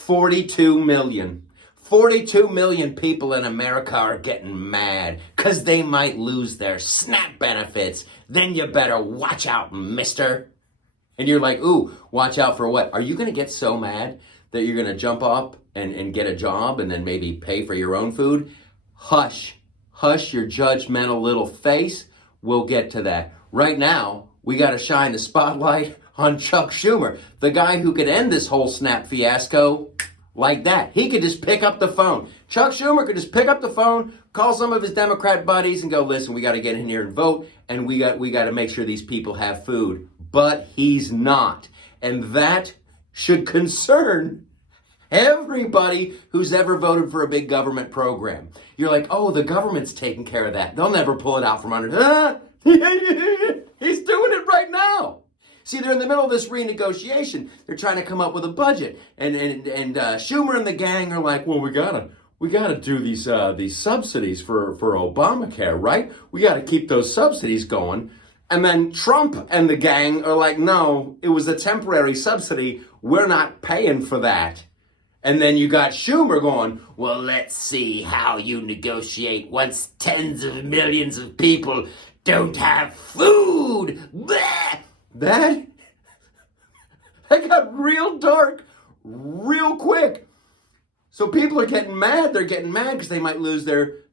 42 million. 42 million people in America are getting mad because they might lose their SNAP benefits. Then you better watch out, mister. And you're like, ooh, watch out for what? Are you going to get so mad that you're going to jump up and get a job and then maybe pay for your own food? Hush. Hush your judgmental little face. We'll get to that. Right now, we got to shine the spotlight on Chuck Schumer, the guy who could end this whole SNAP fiasco like that. He could just pick up the phone. Chuck Schumer could just pick up the phone, call some of his Democrat buddies and go, listen, we got to get in here and vote, and we got to make sure these people have food. But he's not. And that should concern everybody who's ever voted for a big government program. You're like, oh, the government's taking care of that. They'll never pull it out from under. He's doing it right now. See, they're in the middle of this renegotiation. They're trying to come up with a budget, and Schumer and the gang are like, well, we gotta do these subsidies for Obamacare, right? We gotta keep those subsidies going. And then Trump and the gang are like, no, it was a temporary subsidy. We're not paying for that. And then you got Schumer going, well, let's see how you negotiate once tens of millions of people don't have food. Bleh! That got real dark real quick. So people are getting mad. They're getting mad because they might lose their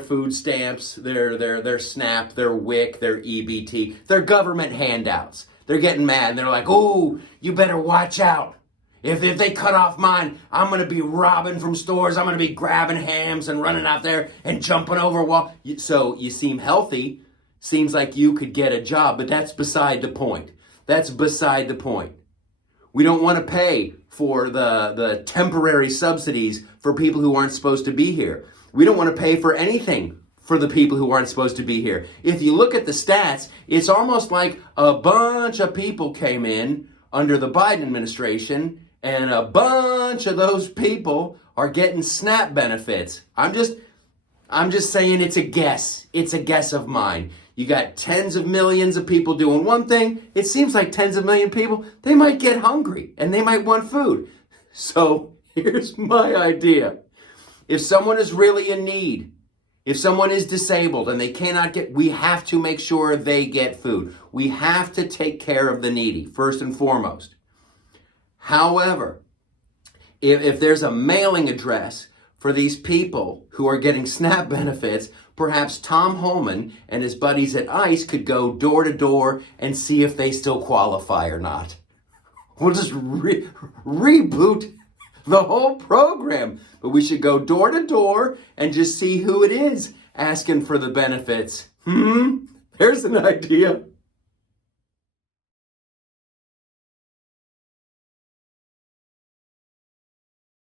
food stamps, their SNAP, their WIC, their EBT, their government handouts. They're getting mad. And they're like, oh, you better watch out. If they cut off mine, I'm going to be robbing from stores. I'm going to be grabbing hams and running out there and jumping over a wall. So you seem healthy. Seems like you could get a job, but that's beside the point. That's beside the point. We don't want to pay for the temporary subsidies for people who aren't supposed to be here. We don't want to pay for anything for the people who aren't supposed to be here. If you look at the stats, it's almost like a bunch of people came in under the Biden administration, and a bunch of those people are getting SNAP benefits. I'm just saying it's a guess. It's a guess of mine. You got tens of millions of people doing one thing. It seems like tens of million people, they might get hungry and they might want food. So here's my idea. If someone is really in need, if someone is disabled and they cannot get, we have to make sure they get food. We have to take care of the needy, first and foremost. However, if there's a mailing address for these people who are getting SNAP benefits, perhaps Tom Holman and his buddies at ICE could go door to door and see if they still qualify or not. We'll just reboot the whole program. But we should go door to door and just see who it is asking for the benefits. There's an idea.